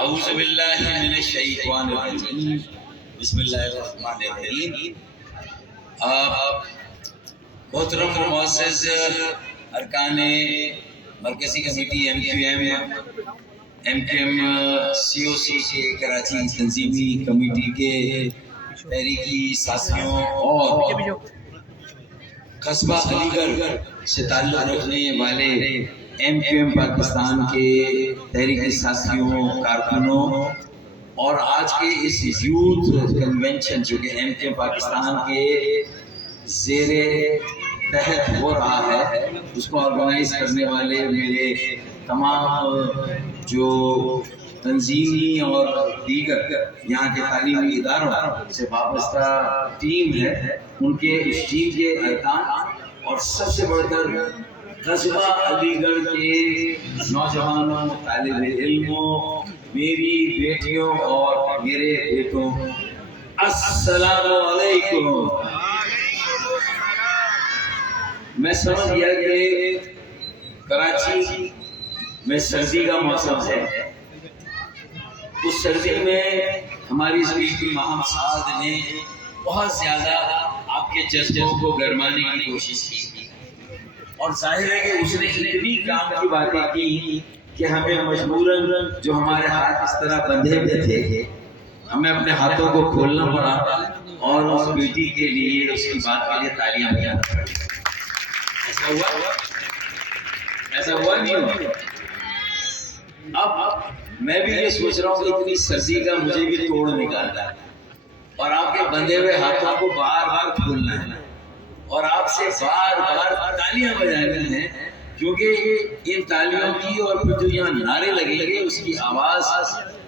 اعوذ باللہ من الشیطان الرجیم بسم اللہ الرحمن الرحیم۔ محترم معزز ارکان مرکزی committee MQM C O C کے کراچی تنظیمی کمیٹی کے تحریکی ساتھیوں اور قصبہ علی گڑھ سے تعلق رکھنے والے ایم کیو ایم پاکستان کے تحریکی ساتھیوں، کارکنوں اور آج کے اس یوتھ کنونشن جو کہ ایم کیو ایم پاکستان کے زیر تحت ہو رہا ہے، اس کو آرگنائز کرنے والے میرے تمام جو تنظیمی اور دیگر یہاں کے تعلیمی اداروں سے وابستہ ٹیم ہے، ان کے اس ٹیم کے ارکان اور سب سے بڑھ کر قصبہ علی گڑھ کے نوجوانوں، طالب علموں، میری بیٹیوں اور میرے بیٹوں، السلام علیکم۔ میں سمجھ گیا کہ کراچی میں سردی کا موسم ہے، اس سردی میں ہماری سپیکر محمد سعد نے بہت زیادہ آپ کے جذبوں کو گرمانے کی کوشش کی اور ظاہر ہے کہ اس نے اتنی کام کی باتیں کی کہ ہمیں مجبوراً جو ہمارے ہاتھ اس طرح بندھے ہوئے تھے، ہمیں اپنے ہاتھوں کو کھولنا پڑا اور اس بیٹی کے لیے، اس کی بات کے لیے تالیاں بجانا پڑا۔ ایسا ہوا نہیں ہوا؟ اب میں بھی یہ سوچ رہا ہوں کہ اتنی سردی کا مجھے بھی توڑ نکالنا ہے اور آپ کے بندھے ہوئے ہاتھوں کو بار بار کھولنا ہے اور آپ سے بار بار تالیاں بجانی ہیں، کیونکہ ان تالیوں کی اور پھر جو یہاں نعرے لگیں گے اس کی آواز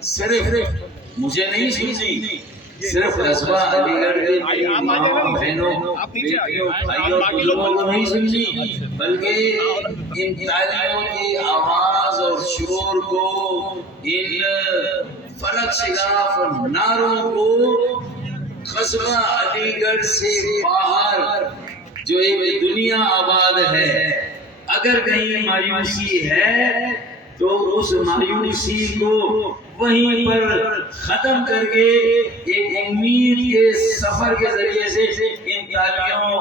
صرف مجھے نہیں سننی، صرف قصبہ علی گڑھ کے ماؤں، بہنوں، بیٹیوں، بھائیوں لوگوں کو نہیں سننی، بلکہ ان تالیوں کی آواز اور شور کو، ان فلک شگاف نعروں کو قصبہ علی گڑھ سے باہر جو ایک دنیا آباد ہے، اگر کہیں مایوسی ہے تو اس مایوسی کو وہیں پر ختم کر کے ایک امید کے سفر کے ذریعے سے ان تالیوں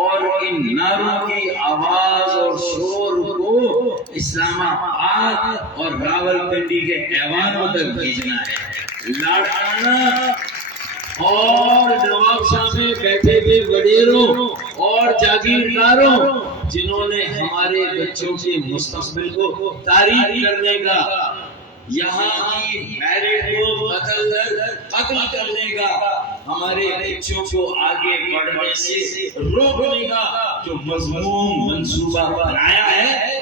اور ان نعروں کی آواز اور شور کو اسلام آباد اور راولپنڈی کے ایوانوں تک بھیجنا ہے۔ لاڑکانہ اور نواب شاہ میں بیٹھے ہوئے وڈیروں اور جاگیرداروں، جنہوں نے ہمارے بچوں کے مستقبل کو تاریک کرنے کا، یہاں کی میرٹ کو قتل کرنے کا، ہمارے بچوں کو آگے بڑھنے سے روکنے کا جو مذموم منصوبہ بنایا ہے،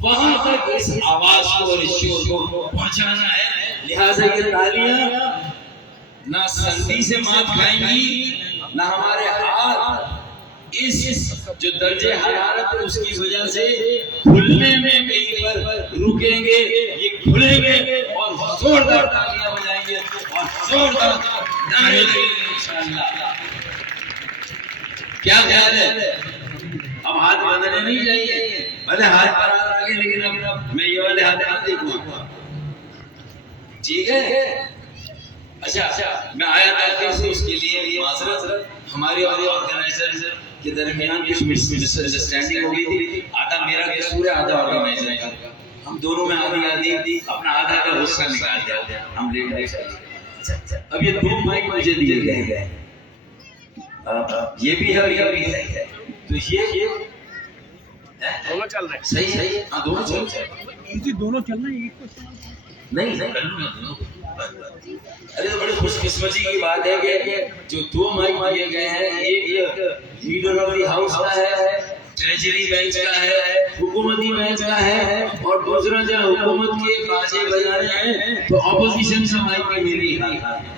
وہاں تک اس آواز کو اور اس شور کو پہنچانا ہے۔ لہٰذا یہ تالیاں نہ سردی سے مات کھائیں گی، نہ ہمارے ہاتھ اس جو درجہ حرارت ہے اس کی وجہ سے کھلنے میں کہیں پر رکیں گے، یہ کھلیں گے اور زوردار تالیاں بجائیں گے اور زوردار نعرے دیں گے انشاءاللہ۔ کیا خیال ہے؟ اب ہاتھ بدلنے نہیں چاہیے، بھلے ہاتھ برابر آگے، لیکن اب میں یہ والے ہاتھ دیکھوں، ٹھیک ہے؟ اچھا، میں آیا تاکہ سے اس کے لیے معذرت، ہماری اور آرگنائزر کے درمیان کچھ مس انڈرسٹینڈنگ ہو گئی تھی، آدھا میرا قصور ہے، آدھا آرگنائزر کا، ہم دونوں میں آدھی اپنا آدھا کا غصہ نکال دیا، ہم لیٹ گئے۔ اب یہ دو مائک مجھے دیے گئے ہیں، یہ بھی ہے اور یہ بھی ہے، تو یہ دونوں چل رہے ہیں، صحیح ہے، ہاں دونوں چل رہے ہیں، دونوں چل رہے ہیں، ایک کو نہیں کر لوں گا دونوں۔ ارے تو بڑی خوش قسمتی کی بات ہے کہ جو دو مائک دیے گئے ہیں، ایک لیڈر آف دی ہاؤس کا ہے، ٹریجری بینچ کا ہے، حکومتی بینچ کا ہے، اور دوسرا جب حکومت کے باجے بجانے ہیں تو اپوزیشن سے مائک میں میری حال ہے۔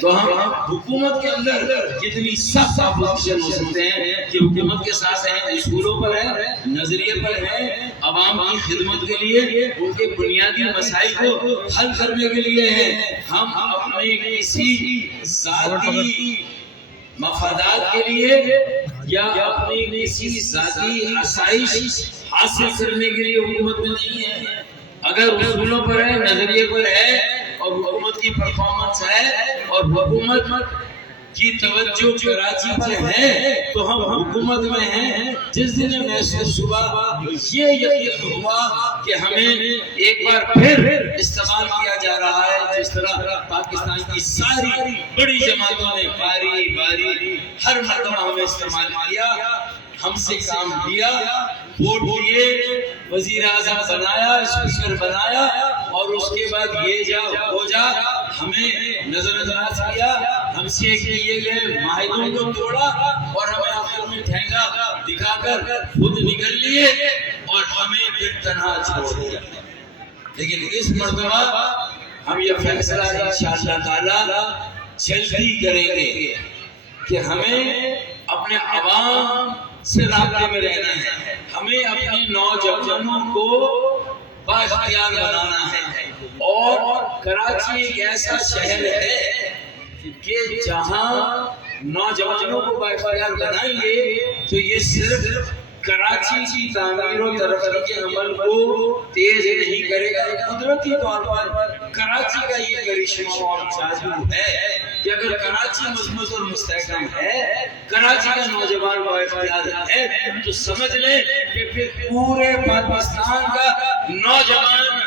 تو ہم حکومت کے اندر کتنی سخت اپوزیشن ہو سکتے ہیں کہ حکومت کے ساتھ ہیں، اسکولوں پر ہے، نظریے پر ہے، عوام کی خدمت کے لیے، ان کے بنیادی مسائل کو حل کرنے کے لیے ہیں۔ ہم اپنے کسی ذاتی مفادات کے لیے یا اپنی کسی ذاتی آسائش حاصل کرنے کے لیے حکومت میں نہیں ہے۔ اگر اصولوں پر ہے، نظریے پر ہے، کی پرفارمنس ہے اور حکومت کی توجہ کراچی پر ہے تو ہم حکومت میں ہیں. جس دن محسوس ہوا یہ یقین ہوا کہ ہمیں ایک بار پھر استعمال کیا جا رہا ہے جس طرح پاکستان کی ساری بڑی جماعتوں نے باری باری ہر مرتبہ ہمیں استعمال کیا, ہم سے کام لیا, ووٹ دیے, وزیر اعظم بنایا, اسپیکر بنایا اور اس کے بعد یہ جا ہو جا ہمیں نظر انداز کیا, ہم سے کیے گئے معاہدوں کو توڑا اور ہمیں آخر میں ٹھینگا دکھا کر خود نکل لیے اور ہمیں پھر تنہا چھوڑ دیا. لیکن اس مرتبہ ہم یہ فیصلہ انشاءاللہ تعالی جلدی کریں گے کہ ہمیں اپنے عوام سے رابطے میں رہنا ہے, ہمیں اپنے نوجوانوں کو بااختیار بنانا ہے. اور کراچی ایک ایسا شہر ہے کہ جہاں نوجوانوں کو بااختیار بنائیں گے تو یہ صرف کراچی کی تعمیر و ترقی کے عمل کو تیز نہیں کرے گا, قدرتی طور پر کراچی کا یہ کرشمہ اور جادو ہے کہ اگر کراچی مضبوط اور مستحکم ہے, کراچی کا نوجوان بااختیار ہے تو سمجھ لیں کہ پھر پورے پاکستان کا نوجوان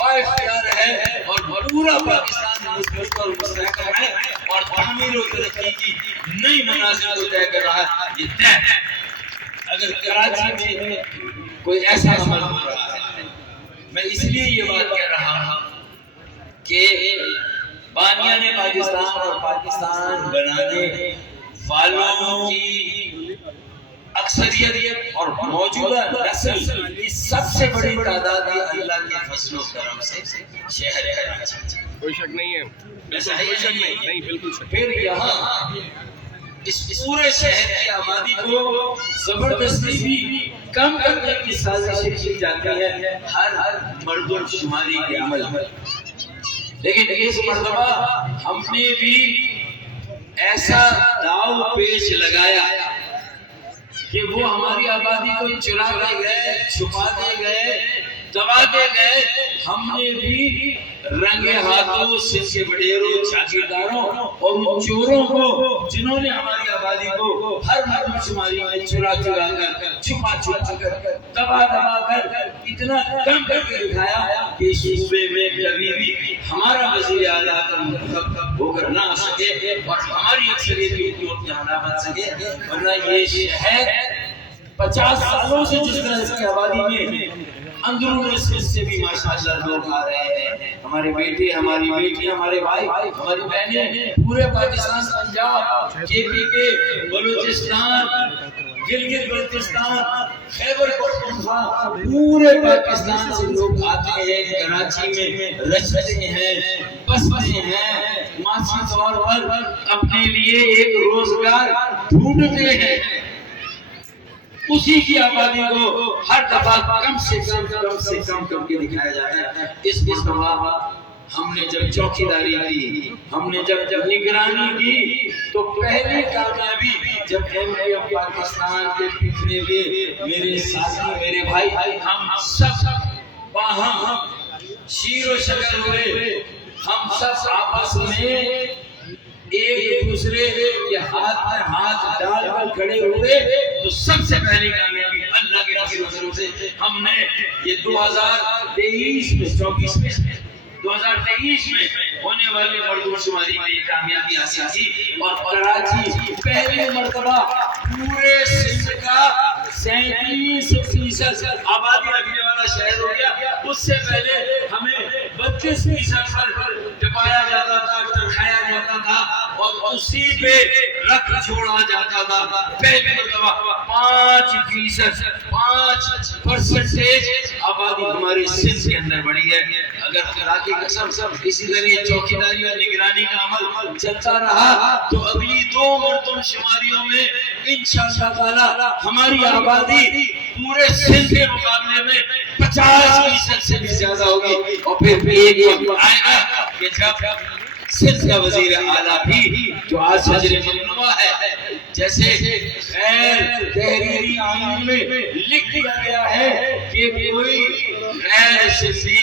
بااختیار ہے اور پورا پاکستان مضبوط اور مستحکم ہے اور تعمیر و ترقی کی نئی منازل کو طے کر رہا ہے. یہ طے ہے اگر کراچی میں کوئی ایسا عمل ہو رہا ہے. میں اس لیے یہ بات کہہ رہا ہوں کہ بانیان پاکستان اور پاکستان بنانے والوں کی اکثریت اور موجودہ نسل کی سب سے بڑی تعداد اللہ کے فضل و کرم سے شہر کراچی. کوئی شک نہیں ہے, ایسا ہے شک نہیں, بالکل شک. پھر یہاں اس پورے شہر کی آبادی کو زبردستی بھی کم کرنے کی سازشیں کی جاتی ہے ہر مردم شماری کے عمل میں. لیکن اس مرتبہ ہم نے بھی ایسا داؤ پیش لگایا کہ وہ ہماری آبادی کو چراتے گئے, چھپاتے گئے, دباتے گئے. ہم نے بھی رنگے ہاتھوں سندھ کے وڈیروں, جاگیرداروں اور ان چوروں کو جنہوں نے ہماری آبادی کو ہر مردم شماری میں چرا چرا کر, چھپا چھپا کر, دبا دبا کر اتنا کم کر کے دکھایا کہ اس صوبے میں کبھی بھی ہمارا وزیر اعلیٰ کا منتخب ہو کر نہ آ سکے اور ہماری اکثریت کی حکومت یہاں نہ بن سکے. ورنہ یہ شہر 50 سالوں سے جس طرح اس کی آبادی میں اندرون سے بھی ماشاءاللہ لوگ آ رہے ہیں, ہمارے بیٹے, ہماری بیٹیاں, ہمارے بھائی, ہماری بہنیں, پورے پاکستان, پنجاب, کے پی کے, بلوچستان, گلگت بلتستان, خیبر پختونخوا, پورے پاکستان سے لوگ آتے ہیں, کراچی میں رچتے ہیں, بستے ہیں, معاشی طور پر اپنے لیے ایک روزگار ڈھونڈتے ہیں. اسی کی آبادی کو ہر دفعہ کم سے کم کر کے دکھایا جاتا ہے. اس مرتبہ ہم نے جب چوکیداری کی, ہم نے جب نگرانی کی تو پہلی کامیابی جب ایم اے پاکستان کے پچھڑے ہوئے میرے ساتھی, میرے بھائی, ہم سب باہم شیر و شکر ہوئے, ہم سب آپس میں ایک دوسرے کے ہاتھ پر ہاتھ ڈال کر کھڑے ہوئے تو سب سے پہلی کامیابی اللہ کے فضل و کرم سے ہم نے یہ 2023 میں 2023 میں ہونے والے مردم شماری میں یہ کامیابی حاصل کی اور کراچی پہلی مرتبہ پورے سندھ کا 37% آبادی رکھنے والا شہر ہو گیا. اس سے پہلے ہمیں 32% پر ٹپایا جاتا تھا, ترکھایا جاتا تھا اور اسی پہ رکھ چھوڑا جاتا تھا. پہلی مرتبہ 5% آبادی ہمارے سندھ کے اندر بڑھی ہے. اگر خدا کی قسم اسی طرح چوکیداری اور نگرانی کا عمل چلتا رہا تو اگلی 2 مردم شماریوں میں انشاءاللہ تعالی ہماری آبادی پورے سندھ کے مقابلے میں 50% سے بھی زیادہ ہوگی. اور پھر ایک وقت آئے گا کہ جب سندھ کا وزیر اعلیٰ بھی جو آج شجر ممنوع ہے, جیسے خیر تحریری آئین میں لکھ دیا گیا ہے کہ کوئی غیر سندھی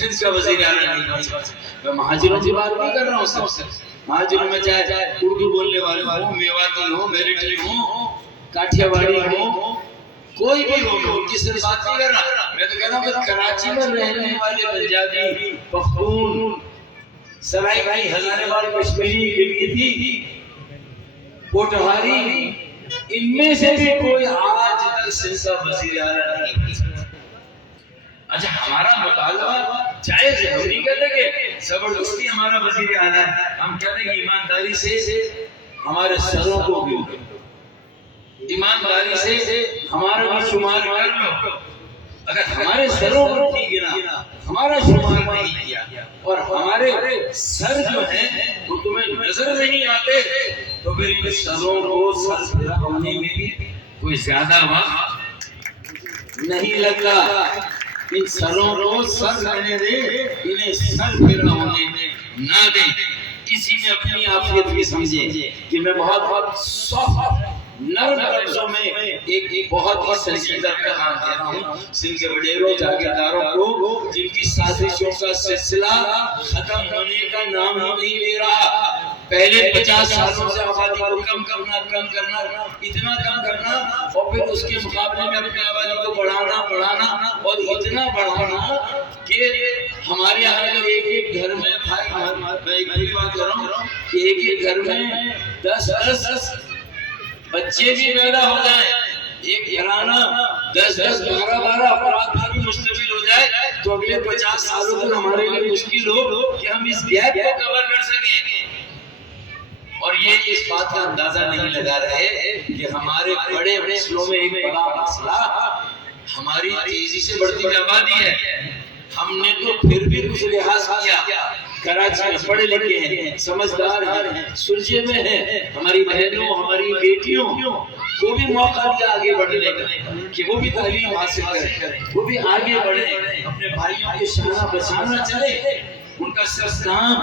سندھ کا وزیر اعلیٰ نہیں بن سکتا. میں مہاجروں کی بات نہیں کر رہا ہوں. سب مہاجروں میں چاہے اردو بولنے والے ہوں، میواتی ہوں، میرٹری ہوں، کاٹھیا واڑی ہوں، کوئی بھی ہو، میں ان کی صرف بات نہیں کر رہا. میں تو کہہ رہا ہوں کہ کراچی میں رہنے والے پنجابی، پختون، سرائیکی، ہزارے والے، کشمیری، گلگتی، پوٹہاری، ان میں سے بھی کوئی آج تک سندھ کا وزیر اعلیٰ نہیں بن سکتا. اچھا ہمارا مطالبہ جائز ہے، ہم نہیں کہتے کہ زبردستی ہمارا وزیر اعلیٰ ہے. ہم کہتے ہیں کہ ایمانداری سے ہمارے سروں کو بھی، ایمانداری سے ہمارا بھی شمار کر لو. اگر ہمارے سروں کو نہیں گنا، ہمارا شمار نہیں کیا، اور ہمارے سر جو ہیں وہ تمہیں نظر نہیں آتے، تو پھر ان سروں کو سر پھیرا ہونے میں بھی کوئی زیادہ وقت نہیں لگتا. ان سروں کو سر رہنے دے، انہیں سر پھیرا ہونے نہ دے. اسی میں اپنی عافیت بھی سمجھے کہ میں بہت سافٹ نرم لفظوں میں ایک بہت ہی سنجیدہ پیغام دے رہا ہوں سندھ کے وڈیروں، جاگیرداروں کو، جن کی سازشوں کا سلسلہ ختم ہونے کا نام ہی نہیں لے رہا. پہلے 50 سالوں سے آبادی کو کم کرنا، اتنا کم کرنا، اور پھر اس کے مقابلے میں اپنی آبادی کو بڑھانا اور اتنا بڑھانا کہ ہمارے یہاں ایک ایک گھر میں، میں ایک بڑی بات کر رہا ہوں کہ ایک ایک گھر میں 10 بچے بھی پیدا ہو جائیں، ایک گھرانہ 10 12 افراد پر بھی مشتمل ہو جائے، تو اگلے 50 سالوں تک ہمارے لیے مشکل ہو کہ ہم اس گیپ کو کور کر سکیں. اور یہ اس بات کا اندازہ نہیں لگا رہے کہ ہمارے بڑے مسئلوں میں ایک بڑا مسئلہ ہماری تیزی سے بڑھتی ہوئی آبادی ہے. ہم نے تو پھر بھی کچھ لحاظ کیا. کراچی میں پڑھے لکھے ہیں، سمجھدار ہیں، سلجھے میں ہیں. ہماری بہنوں، ہماری بیٹیوں کو بھی موقع دیا آگے بڑھنے کا کہ وہ بھی تعلیم حاصل کریں، وہ بھی آگے بڑھیں، اپنے بھائیوں کے شانہ بشانہ چلے. ان کا صرف کام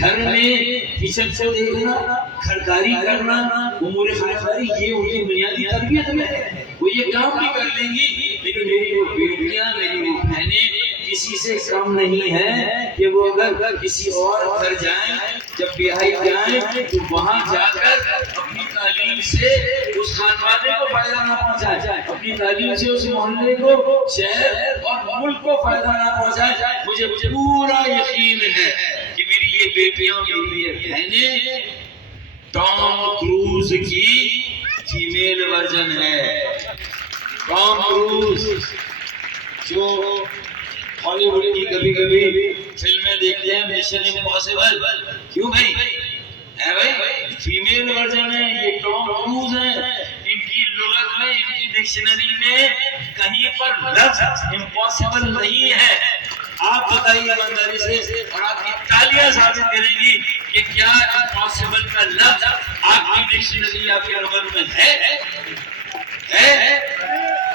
گھر میں کچن سے دیکھنا، گھرداری کرنا، امور خاندانی، یہ ان کی بنیادی تربیت میں ہے. وہ یہ کام بھی کر لیں گی، لیکن میری وہ بیٹیاں، میری وہ بہنیں کسی سے کم نہیں ہے کہ وہ اگر کسی اور گھر جائیں، جب بیاہی جائیں تو وہاں جا کر اپنی تعلیم سے اس خانوادے کو فائدہ نہ پہنچائے، اپنی تعلیم سے اس محلے کو، شہر اور ملک کو فائدہ نہ پہنچائے. مجھے پورا یقین ہے کہ میری یہ بیٹیاں، میری یہ بہنیں ٹام کروز کی فیمیل ورژن ہے. ٹام کروز جو ہالی ووڈ کی کبھی کبھی فلمیں دیکھتے ہیں، مشن امپاسبل، کیوں بھائی ہے بھائی فیمیل ورژن ہے. یہ ٹام کروز ہیں. ان کی لغت میں، ان کی ڈکشنری میں کہیں پر لفظ امپاسبل نہیں ہے. آپ بتائیے ایمانداری سے، اور آپ کی تالیاں ثابت کریں گی کہ کیا امپاسبل کا لفظ آپ کی ڈکشنری، آپ کی لغت میں ہے؟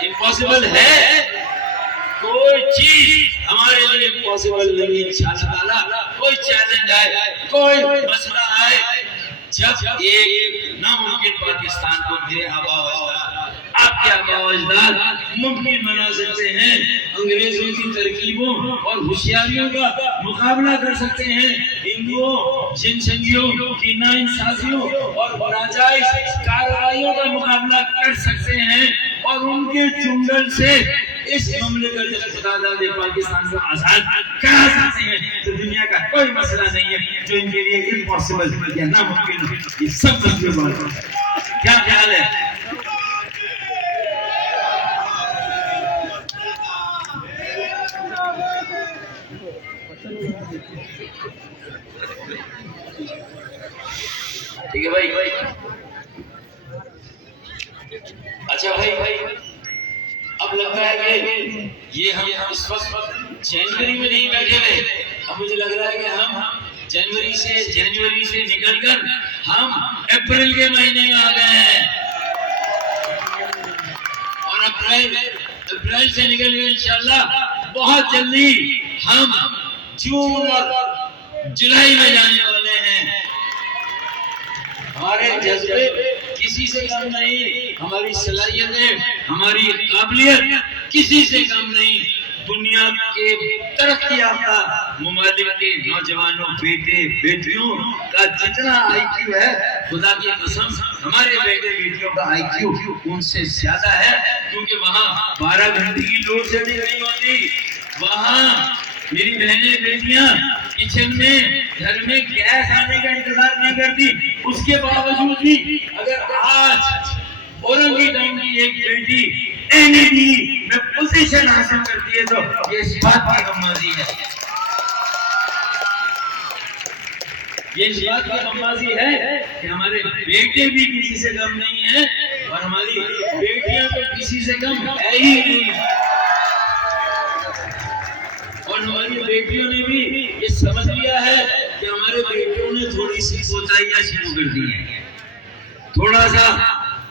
امپاسبل ہے؟ کوئی چیز ہمارے لیے امپاسبل نہیں ہے. انشاءاللہ تعالیٰ کوئی چیلنج آئے، کوئی مسئلہ آئے، جب ایک ناممکن پاکستان کو میرے آبا و اجداد، آپ کے آبا و اجداد ممکن بنا سکتے ہیں، انگریزوں کی ترکیبوں اور ہوشیاریوں کا مقابلہ کر سکتے ہیں، ہندوؤں، جنسنگیوں کی ناانصافیوں اور ناجائز کارروائیوں کا مقابلہ کر سکتے ہیں، اور ان کے چنگل سے اس مملکت خداداد پاکستان کو آزاد کرا سکتے ہیں. تو دنیا کا کوئی مسئلہ نہیں ہے جو ان کے لیے امپاسبل یا ناممکن ہو. یہ سب بات ہے. کیا خیال ہے؟ ٹھیک ہے بھائی. اچھا بھائی، اب لگتا ہے کہ یہ ہم اس وقت جنوری میں نہیں بیٹھے ہوئے. اب مجھے لگ رہا ہے کہ ہم جنوری سے نکل کر ہم اپریل کے مہینے میں آ گئے ہیں، اور اپریل سے نکل کر انشاءاللہ بہت جلدی ہم جون اور جولائی میں جانے والے ہیں. ہمارے جذبے کسی سے کم نہیں، ہماری صلاحیتیں، ہماری قابلیت کسی سے کم نہیں. دنیا کے ترقی یافتہ ممالک کے نوجوانوں بیٹے بیٹیوں کا جتنا آئی کیو ہے، خدا کی قسم ہمارے بیٹے بیٹیوں کا آئی کیو ان سے زیادہ ہے، کیونکہ وہاں 12 گھنٹے کی لوڈ شیڈنگ نہیں ہوتی، وہاں میری بہنیں بیٹیاں کچن میں گھر میں گیس آنے کا انتظار نہیں کرتی، اس کے باوجود بھی اگر آج اورنگی ٹائم کی ایک بیٹی NED میں پوزیشن حاصل کرتی ہے تو یہ اس بات کی غمازی ہے، یہ اس بات کی غمازی ہے کہ ہمارے بیٹے بھی کسی سے کم نہیں ہیں اور ہماری بیٹیاں تو کسی سے کم ہے ہی نہیں، اور ہماری بیٹیوں نے بھی یہ سمجھ لیا ہے کہ ہمارے بیٹوں نے تھوڑی سی کوتاہیاں شروع کر دی ہیں، تھوڑا سا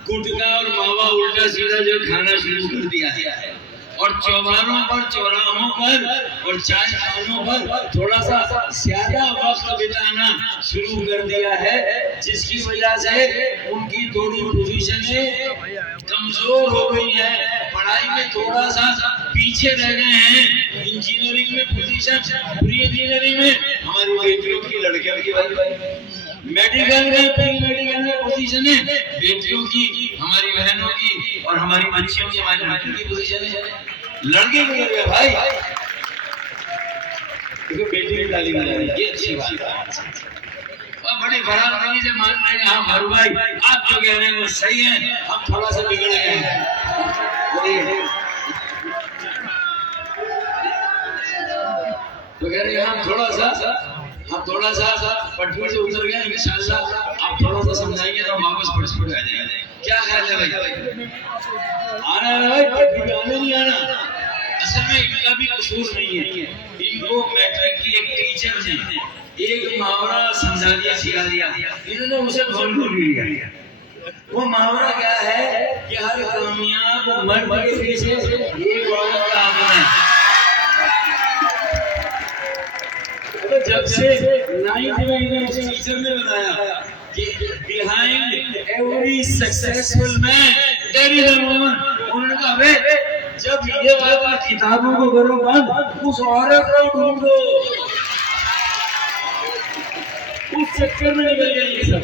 گٹکا اور ماوا الٹا سیدھا جو کھانا شروع کر دیا ہے، اور چوباروں پر چوراہوں پر اور چائے خانوں پر تھوڑا سا زیادہ وقت بتانا شروع کر دیا ہے، جس کی وجہ سے ان کی تھوڑی پوزیشنیں کمزور ہو گئی ہیں، پڑھائی میں تھوڑا سا پیچھے رہ گئے ہیں، انجینئرنگ میں پوزیشن، پری انجینئرنگ میں ہماری بیٹیوں کی لڑکیوں کی میڈیکل میں پری میڈیکل میں پوزیشن ہے بیٹیوں کی، ہماری بہنوں کی اور ہماری بچیوں کی، ہماری بچوں کی پوزیشن ہے، لڑکے کی لڑکے بھائی کیونکہ بیٹی کی تعلیم ہے، یہ اچھی بات ہے، اور بڑی برابری سے مان رہے ہیں ہاں بھارو بھائی آپ جو کہہ رہے ہیں وہ صحیح ہے، ہم تھوڑا سا بگڑ گئے ہیں، تو کہہ رہے ہیں ہم تھوڑا سا پٹری سے اتر گئے، انشاءاللہ آپ تھوڑا سا سمجھائیں گے تو ہم واپس پٹری پہ آ جائیں گے، کیا خیال ہے بھائی؟ آنا ہے بھائی، پٹری پہ آنے نہیں آنا، اصل میں ان کا بھی قصور نہیں ہے، ان کو میٹرک کی ایک ٹیچر نے ایک محاورہ سمجھا دیا سکھا دیا، انہوں نے اسے بھول بھول لیا، وہ محاورہ کیا ہے کہ ہر کامیاب مرد کے پیچھے ایک عورت کا آنا ہے، جب سے 9th میں انگلش ٹیچر نے بتایا کہ behind every successful man there is a woman، انہوں نے کہا بھئی جب یہ بات کتابوں کو کرو بند، اس عورت کو ڈھونڈو، اس چکر میں نکل گئی یہ سب،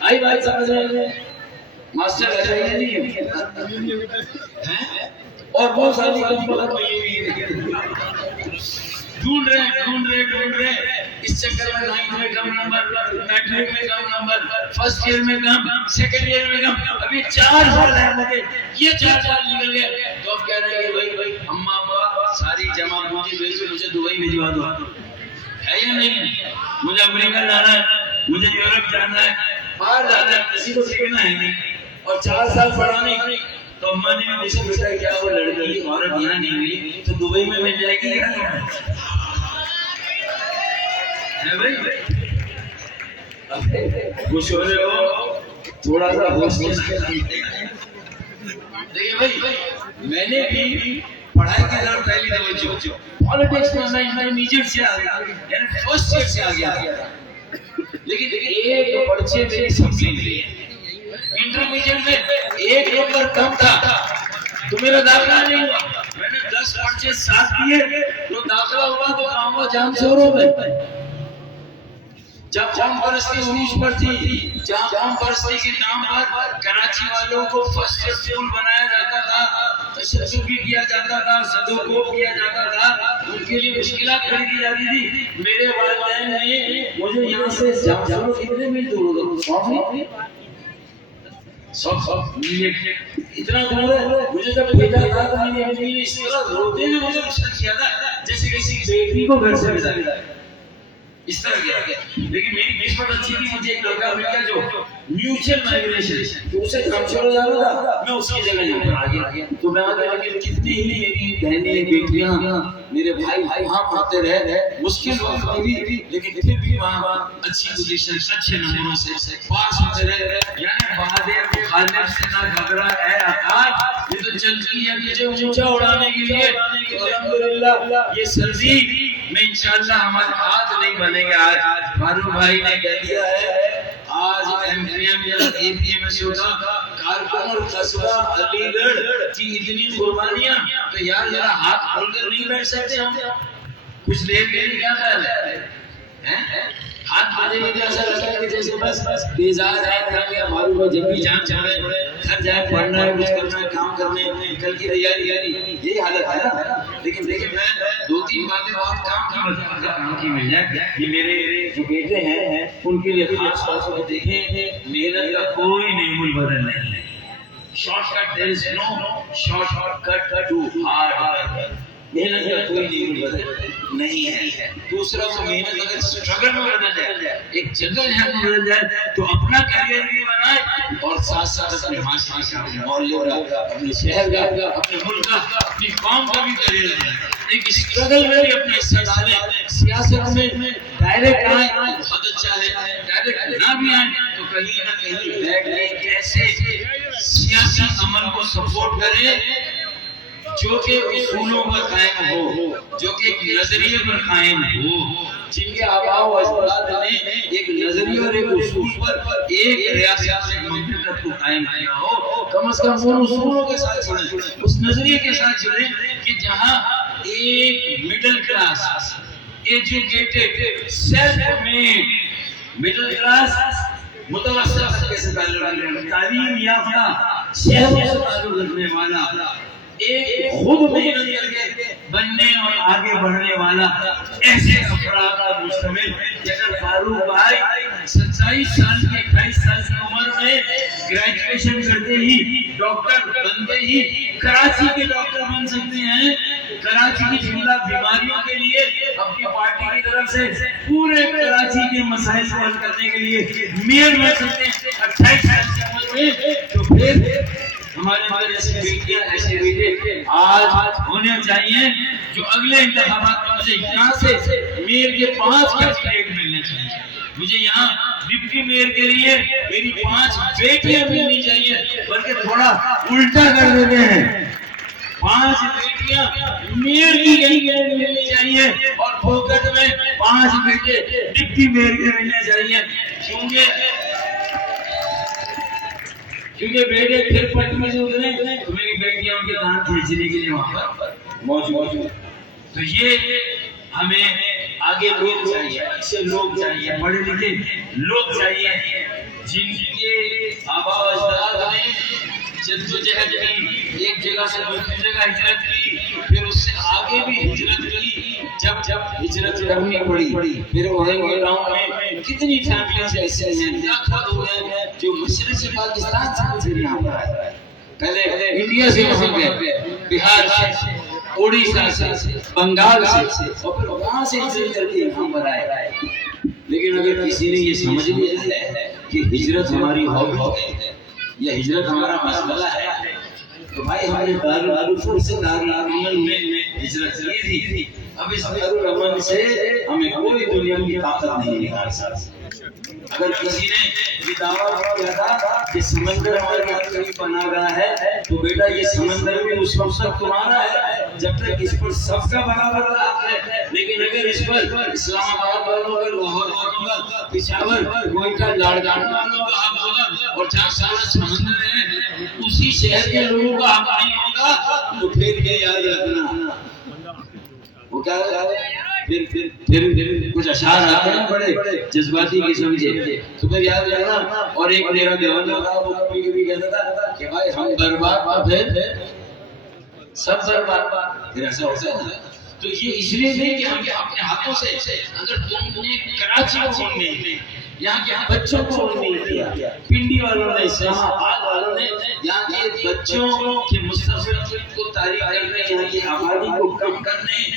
آئی بات سمجھ رہے ہیں ماسٹر ایسا ہی نہیں ہے، اور بہت ساری کمپنیوں میں یہ بھی ڈھونڈ رہے اس چکر میں 9th میں کم نمبر، میٹرک میں کم نمبر، فرسٹ ایئر میں کم، سیکنڈ ایئر میں کم، ابھی 4 سال ہے مجھے، یہ 4 سال نکل گئے تو اب کہہ رہے ہیں بھائی اماں ابا ساری جمع پونجی بھیجو، مجھے دبئی بھجوا دو، ہے یا نہیں؟ مجھے امریکہ جانا ہے، مجھے یورپ جانا ہے، باہر جانا ہے، کسی کو سیکھنا ہے نہیں، اور 4 سال پڑھانے تو اماں نے مجھ سے پوچھا کیا وہ لڑکی عورت یہاں نہیں ملی تو دبئی میں مل جائے گی کیا؟ ہے بھائی خوش ہو رہے ہو تھوڑا سا ہوش کے ساتھ دیکھیے بھائی میں نے بھی پڑھائی کے دور پہلی توجہ پالیٹکس میں میں انٹرمیڈیٹ سے آ گیا یعنی فرسٹ ایئر سے آ گیا لیکن ایک پرچے میں سب نہیں ملی انٹرمیڈیٹ میں ایک نمبر کم تھا تو میرا داخلہ نہیں ہوا میں نے 10 پرچے ساتھ کیے تو داخلہ ہوا تو کام جان شوروں میں جب قوم پرستی عروج پر تھی جہاں قوم پرستی کے نام پر کراچی والوں کو فرسٹ اسکول بنایا جاتا تھا تشدد بھی کیا جاتا تھا صدوق کیا جاتا تھا ان کے لیے مشکلات کھڑی کی جاتی تھی میرے والدین نے مجھے یہاں سے جامعہ کتنے میل دور ہے 100 میل اتنا دور ہے مجھے جب بھیجا تھا تو میں نے اپنی اس طرح روتے ہوئے مجھے مشکل کیا تھا جیسے کسی بیٹی کو گھر سے بھیجا اس طرح کیا لیکن میری قسمت اچھی تھی مجھے ایک لڑکا مل گیا جو میوچل مائگریشن تو اسے کام چھوڑ جاتا تھا میں اس کی جگہ یہاں پر آ گیا تو میں آ گیا کہ کتنی ہی میری بہنیں بیٹیاں میرے بھائی وہاں پڑھتے رہے مشکل وقت میں بھی لیکن پھر بھی وہاں اچھی پوزیشن اچھے نمبروں سے پاس ہوتے رہے یعنی بہادر مخالف سے نہ گھبرا اے آقا یہ تو چلتی ہے مجھے اونچا اڑانے کے لیے تو الحمدللہ یہ سرزی میں انشاءاللہ ہمارے ہاتھ نہیں بنے گے آج فاروق بھائی نے کہہ دیا ہے آج ایم پی ایم یا اے پی ایم ایس ہوگا کارکن اور قصبہ علی گڑھ کی اتنی قربانیاں، تو یار ذرا ہاتھ کھول کر نہیں بیٹھ سکتے ہم؟ کچھ دیر کے لیے کیا خیال ہے؟ ہاتھ کھولنے میں تو ایسا لگتا ہے کہ جیسے بس بیزار ہے کہ ہمارے کو جب بھی جان چاہے گھر جائے، پڑھنا ہے، کچھ کرنا ہے، کام کرنے ہیں، کل کی تیاری، یہی حالت ہے نا۔ لیکن دیکھیں میں دو تین باتیں بہت کام کی مل جائے۔ یہ میرے جو بیٹے ہیں ان کے لیے خاص طور سے دیکھیں، محنت کا کوئی نعم البدل نہیں ہے۔ Short cut, there is no short cut to hard work۔ محنت کا کوئی نعم البدل نہیں ہے۔ دوسرا وہ محنت اگر اسٹرگل میں بدل جائے، ایک جنگل ہے میں بدل جائے، تو اپنا کیریئر بھی بنائے اور ساتھ ساتھ اپنے معاشرے کا، اپنے محلے کا، اپنے شہر کا، اپنے ملک کا، اپنی قوم کا بھی کیریئر بنائے۔ ایک اسٹرگل میں بھی اپنا حصہ ڈالیں۔ سیاست میں ڈائریکٹ آئیں بہت اچھا ہے، ڈائریکٹ نہ بھی آئیں تو کہیں نہ کہیں بیٹھ ایک ایسے سیاسی عمل کو سپورٹ کریں جو کہ اصولوں پر قائم ہو، جو کہ ایک نظریے پر قائم ہو، جن کے آباء و اجداد نے ایک نظریے اور ایک اصول پر ایک ریاست سے مملکت کو قائم کیا ہو۔ کم از کم ان اصولوں کے ساتھ جڑیں، اس نظریے کے ساتھ جڑیں کہ جہاں ایک middle class, educated, self made middle class, متوسط طبقے سے تعلق رکھنے والا، تعلیم یافتہ شہروں سے تعلق رکھنے والا، ایک خود محنت کر کے بننے اور آگے بڑھنے والا، ایسے افراد کا مشتمل جنرل فاروق بھائی 27 سال کی 28 سال کی عمر میں گریجویشن کرتے ہی ڈاکٹر بنتے ہی کراچی کے ڈاکٹر بن سکتے ہیں۔ کراچی کی جملہ بیماریوں کے لیے اپنی پارٹی کی طرف سے پورے کراچی کے مسائل حل کرنے کے لیے میئر بن سکتے ہیں 28 سال کی عمر میں۔ تو پھر ہمارے اندر ایسے بیٹیاں، ایسے بیٹے آج ہونے چاہیے جو اگلے انتخابات میں مجھے یہاں سے میئر کے 5 کینڈیڈیٹ ملنے چاہیے، مجھے یہاں ڈپٹی میئر کے لیے میری 5 بیٹیاں ملنی چاہیے، بلکہ تھوڑا الٹا کر دیتے ہیں، 5 بیٹیاں میئر کی کینڈیڈیٹ ملنی چاہیے اور پھوکٹ میں 5 بیٹے ڈپٹی میئر کے ملنے چاہیے، کیونکہ بیٹے پھر پٹ میں جو اترے تو میری بیٹیاں ان کے دان کھینچنے کے لیے وہاں پر موجود۔ تو یہ ہمیں آگے لوگ چاہیے، ایسے لوگ چاہیے، پڑھے لکھے لوگ چاہیے جن کے آباء و اجداد نے جدوجہد کی، ایک جگہ سے دوسری جگہ ہجرت کی، پھر اس سے آگے بھی ہجرت کی۔ جب ہجرت کرنی پڑی، پھر وہیں گاؤں میں کتنی فیملیز ایسے ہیں، لاکھوں لوگ ہیں جو مشرق سے پاکستان سے گزر یہاں پر آئے، پہلے انڈیا سے وہاں گئے، بہار سے، اڑیسہ سے، بنگال سے، اور پھر وہاں سے ہجرت کر کے یہاں پر آئے۔ لیکن اگر کسی نے یہ سمجھ لیا ہے کہ ہجرت ہماری ہابی ہے یا ہجرت ہمارا مسئلہ ہے، تو بھائی ہم نے دارالعلوم سے دارالعلوم میں ہجرت کی تھی، اب اس دارالعلوم سے ہمیں کوئی دنیا کی طاقت نہیں نکال سکتی۔ اگر کسی نے یہ دعویٰ کیا تھا کہ سمندر ہمارے قریب بنا گیا ہے، تو بیٹا یہ سمندر بھی اس وقت تک تمہارا ہے جب تک اس پر سب کا برابر حق ہے، لیکن اگر اس پر اسلام آباد والوں کا، لاہور والوں کا، پشاور، کوئٹہ، لاڑکانہ والوں کا حق ہوگا، اور جہاں سارا سمندر ہے اسی شہر کے لوگوں کا حق نہیں ہوگا، تو پھر یہ یاد رکھنا وہ کیا ہے، پھر کچھ اشعار آتے ہیں بڑے جذباتی قسم کے، تو پھر یاد رکھنا۔ اور ایک میرا دیوانہ تھا، وہ کبھی کبھی کہتا تھا کہ بھائی ہم برباد پھر سب برباد، پھر ایسا ہوتا ہے نا۔ تو یہ اس لیے نہیں کہ ہم اپنے ہاتھوں سے، اگر تم نے کراچی کو چھوڑ نہیں، یہاں کے بچوں کو نہیں کیا، پنڈی والوں نے، اسلام آباد والوں نے یہاں کے بچوں کے مستقبل کو تاریخ کرنے، یہاں کی آبادی کو کم کرنے،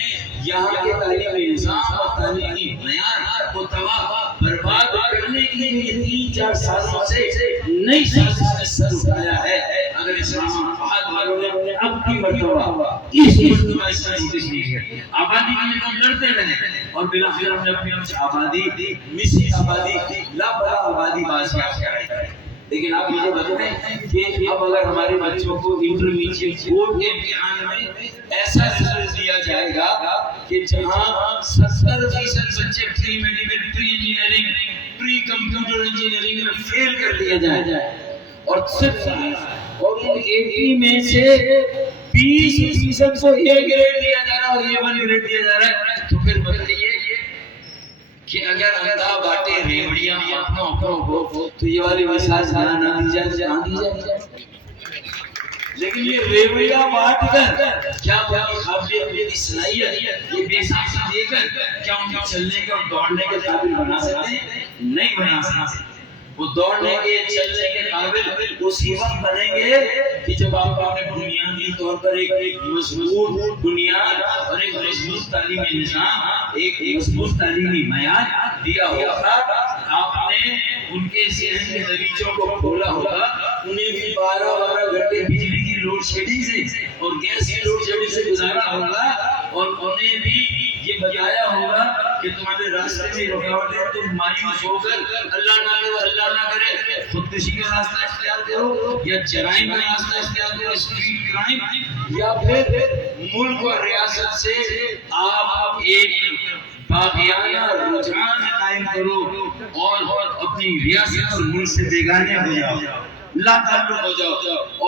یہاں کے تعلیمی نظام اور تعلیمی معیار کو تباہ برباد کرنے کے لیے 3-4 سالوں سے نئی سازش نے سر اٹھایا ہے۔ اگر اسلام آباد والوں نے اب کی مرتبہ اس مرتبہ اس طرح کی ہے، آبادی کے لیے ہم لڑتے رہے اور بلاخر ہم نے اپنی آبادی، مسی آبادی، لاپرواہ آبادی بازیاب کرائی۔ لیکن آپ مجھے بتائیں کہ اب اگر ہمارے بچوں کو انٹرمیڈیٹ بورڈ کے امتحان میں ایسا رزلٹ دیا جائے گا کہ جہاں 70% بچے پری میڈیکل، پری انجینئرنگ، پری کمپیوٹر انجینئرنگ میں فیل کر دیا جائے، اور صرف اور ان 80 میں سے 20% کو اے گریڈ دیا جا رہا ہے اور A1 گریڈ دیا جا رہا ہے. تو پھر بتائیے کہ اگر اندھا باٹے ریوڑیاں اپنوں کو تو یہ والی مثال نہ دی جائے. لیکن یہ ریوڑیاں بانٹ کر کیا ان کی قابلیت ان کی صلاحیت یہ بے ساختہ دے کر کیا ان کو چلنے کے اور دوڑنے کے قابل بنا سکتے ہیں؟ نہیں بنا سکتے. وہ دوڑنے کے چلنے کے قابل اسی وقت بنیں گے کہ جب آپ کو اپنے بنیادی طور پر ایک مضبوط بنیاد اور ایک مضبوط تعلیمی نظام ایک مضبوط تعلیمی معیار دیا ہوگا. آپ نے ان کے ذہن کے دریچوں کو کھولا ہوگا. انہیں بھی 12 گھنٹے بجلی کی لوڈ شیڈنگ سے اور گیس کی لوڈ شیڈنگ سے گزارا ہوگا اور انہیں بھی یہ بتایا ہوگا کہ تمہارے راستے میں رکاوٹیں تم مایوس ہو کر اللہ نہ کرے خودکشی کا راستہ اختیار کرو یا جرائم کا راستہ اختیار کرو اسٹریٹ کرائم یا پھر ملک اور ریاست سے آپ ایک باغیانہ رجحان قائم کرو اور اپنی ریاست اور ملک سے بیگانے ہو جاؤ لا تعلق ہو جاؤ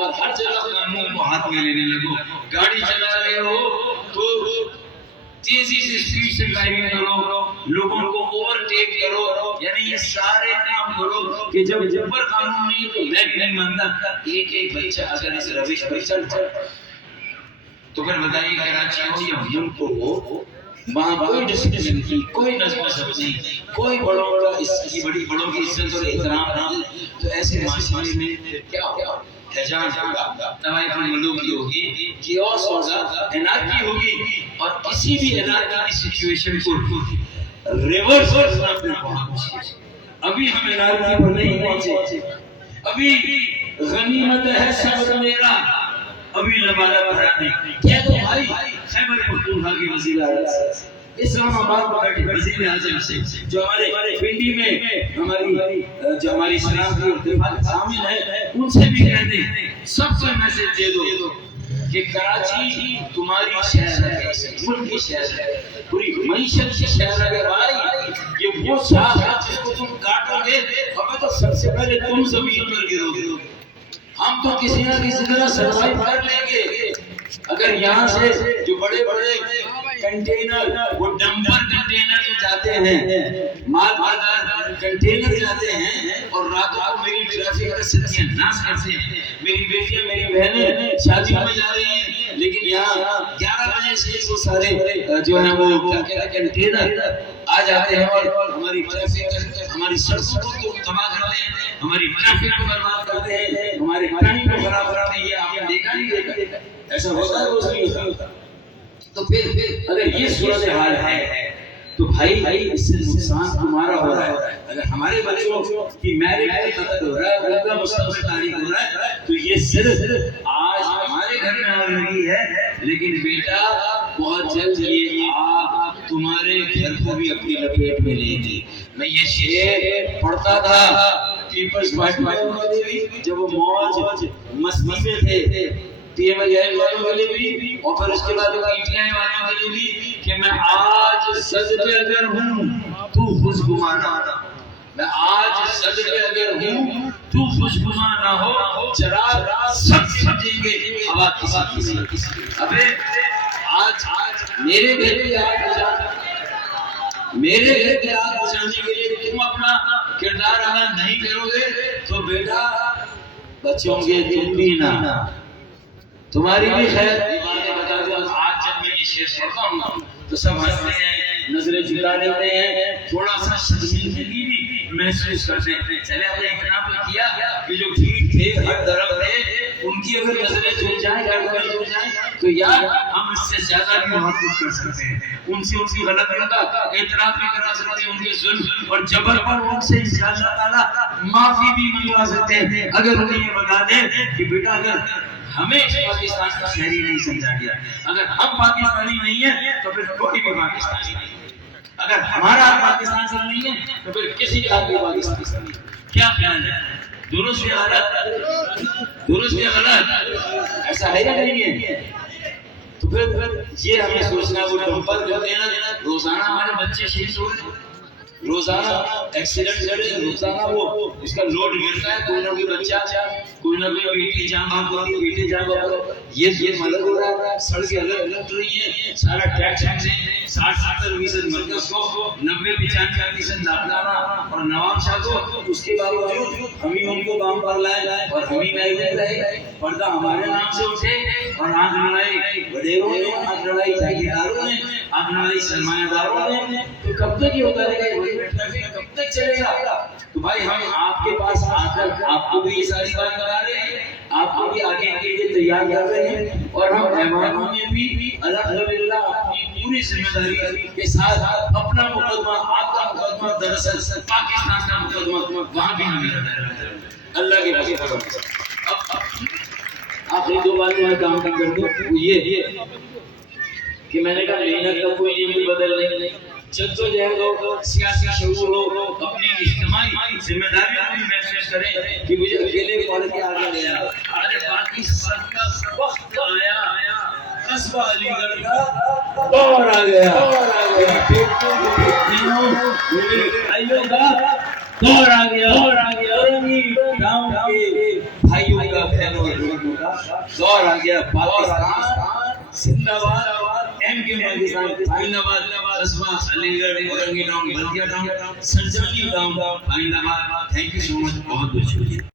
اور ہر جگہ قانون کو ہاتھ میں لینے لگو. گاڑی چلا رہے ہو تو تیزی سے اسپیڈ سے ڈرائیونگ کرو, لوگوں کو اوورٹیک کرو, یعنی یہ سارے کام کرو کہ جب اوپر قانون نہیں تو میں نہیں مانتا ایک بچہ اگر اس روش پر چلتا تو پھر بتائیے کراچی ہو یا ملک ہو وہاں کوئی ڈسپلن نہیں, کوئی نظم و ضبط نہیں, کوئی بڑوں کی عزت اور احترام نہیں. تو ایسے معاشرے میں کیا ہوگا؟ حجاج ہوگا, طوائف الملوکی ہوگی, کیوس ہوگا, انارکی ہوگی اور کسی بھی انارکی کی سچویشن کو ریورس کرنا پہنچے. ابھی ہم انارکی پر نہیں پہنچے, ابھی غنیمت ہے صبر میرا, ابھی لبادہ بھرا نہیں. کیا تو بھائی خیبر پختونخوا کی وزیر اعظم اسلام آباد میں بیٹھے وزیر اعظم سے جو ہمارے پنڈی میں ہماری اسلام کی دفاع شامل ہے ان سے بھی کہتے ہیں سب کو میسج دے دو کہ کراچی تمہاری شہر ہے, ملک کی شہر ہے, پوری معیشت کی شہر ہے بھائی. یہ وہ شاہ ہے جس کو تم کاٹو گے ہمیں تو سب سے پہلے تم زمین پر گرو گے. ہم تو کسی نہ کسی طرح سروائیو کر لیں گے. اگر یہاں سے جو بڑے کنٹینر وہ ڈمپر کنٹینر جو جاتے ہیں مال بردار کنٹینر جاتے ہیں اور راتوں کو میری ٹریفک کا ستیہ ناش کرتے ہیں. میری بیٹیاں میری بہنیں شادیوں میں جا رہی ہیں لیکن یہاں 11 بجے سے وہ سارے جو ہیں وہ کیا کہتے ہیں کنٹینر آ جاتے ہیں اور ہماری ٹریفک ہماری سڑکوں کو تباہ کرتے ہیں, ہماری ٹریفک کو برباد کرتے ہیں, ہمارے ٹائم کو خراب کرتے ہیں. یہ آپ نے دیکھا نہیں ایسا ہوتا ہے وہ نہیں ہوتا. تو پھر اگر یہ صورتحال ہے تو بھائی اس سے نقصان تمہارا ہو رہا ہے. اگر ہمارے بچوں کی میرٹ میں قتل ہو رہا ہے, ان کا مستقبل تاریخ ہو رہا ہے تو یہ صرف آج ہمارے گھر میں آگ لگی ہے لیکن بیٹا بہت جلد یہ آگ تمہارے گھر کو بھی اپنی لپیٹ میں لے گی. میں یہ شعر پڑھتا تھا پیپلز پارٹی جب وہ موج مستی میں تھے پی ایم ایل والوں کے لیے بھی اور پھر اس کے بعد ایٹین والوں کے لیے بھی کہ میں آج سج پہ اگر ہوں تو خوش گما نہ ہو, میں آج سج پہ اگر ہوں تو خوش گما نہ ہو, چراغ سب سمجھیں گے ہوا کسی ابے آج میرے گھر کی آگ بجھانا, میرے گھر کی آگ بجھانے کے لیے تم اپنا کردار ادا نہیں کرو گے تو بیٹا بچوں گے تم بھی نہ, تمہاری بھی خیر. آج جب میں یہ شعر پڑھتا ہوں تو سب ہنستے ہیں, نظریں جھکا دیتے ہیں, تھوڑا سا شرمندگی بھی محسوس کرتے ہیں. چلے ہم نے اتنا تو کیا کہ جو ٹھیک تھے ہر درخت تھے ان کی اگر نظریں جھک جائیں جھک جائیں تو یار ہم اس سے زیادہ بھی محبت کر سکتے ہیں. ان سے ان کی غلط کا اعتراف بھی کرا سکتے ہیں, ان کے ظلم اور جبر پر ان سے انشاءاللہ تعالی معافی بھی منگوا سکتے ہیں اگر انہیں یہ بتا دیں کہ بیٹا اگر ہمیں پاکستان کا شہری نہیں سمجھا گیا, اگر ہم پاکستانی نہیں ہیں تو پھر کوئی بھی پاکستانی نہیں, اگر ہمارا پاکستان سے نہیں ہے تو پھر کسی کا بھی پاکستان نہیں. کیا خیال ہے؟ درست یا غلط؟ درست یا غلط؟ ایسا ہے یا نہیں ہے؟ تو پھر یہ ہمیں سوچنا, وہ ڈمپر کرتے ہیں نا روزانہ ہمارے بچے شہید ہو رہے ہیں, روزانہ ایکسیڈنٹ کرے، روزانہ وہ اس کا لوڈ گرتا ہے، کوئی نہ کوئی بچہ، کوئی نہ کوئی بیٹی جان باپ ہوتی ہے، بیٹے جان باپ ہوتی ہے، یہ مدد ہو رہا ہے، سڑکیں الگ الگ رہی ہیں، سارا ٹیکس ہے 60-70% مرکز کو، 90-95% لاکھانہ اور نواب شاہ کو، اس کے باوجود ہم ہی ان کو کام پر لائے اور ہم ہی محفوظ رہے، پردہ ہمارے نام سے اٹھے اور آنکھ لڑائی وڈیروں نے، آنکھ لڑائی جاگیرداروں نے، آنکھ لڑائی سرمایہ داروں نے، تو کب تک یہ ہوتا رہے گا؟ کب تک چلے گا؟ تو بھائی ہم آپ کے پاس آ کر آپ کو بھی یہ ساری بات کرا رہے ہیں، آپ کو بھی آگے کے لیے تیار کر رہے ہیں، اور ہم ایوانوں میں بھی الحمدللہ اپنی پوری ذمہ داری کے ساتھ اپنا مقدمہ، آپ کا مقدمہ دراصل پاکستان کا مقدمہ، وہاں بھی ہمیں لڑنا ہے اللہ کے بھروسے۔ اب آخری دو باتیں میں کام کر دوں، وہ یہ کہ میں نے کہا محنت کا کوئی یہ بدل نہیں، جدوجہد ہو، سیاسی شعور ہو، اپنی اجتماعی ذمہ داری بھی محسوس کریں کہ مجھے اکیلے پڑھ کے آگے گیا، ارے باقی سب کا وقت آیا، قصبہ علی گڑھ کا دور آ گیا، بھائیوں کا دور آ گیا، گاؤں کے بھائیوں کا، بہنوں کا دور آ گیا، پاکستان زندہ باد، ایم کے پاکستان زندہ باد، قصبہ علی گڑھ، اورنگی ٹاؤن، بلدیہ ٹاؤن، سرجانی ٹاؤن، آئندہ باد۔ تھینک یو سو مچ، بہت بہت شکریہ۔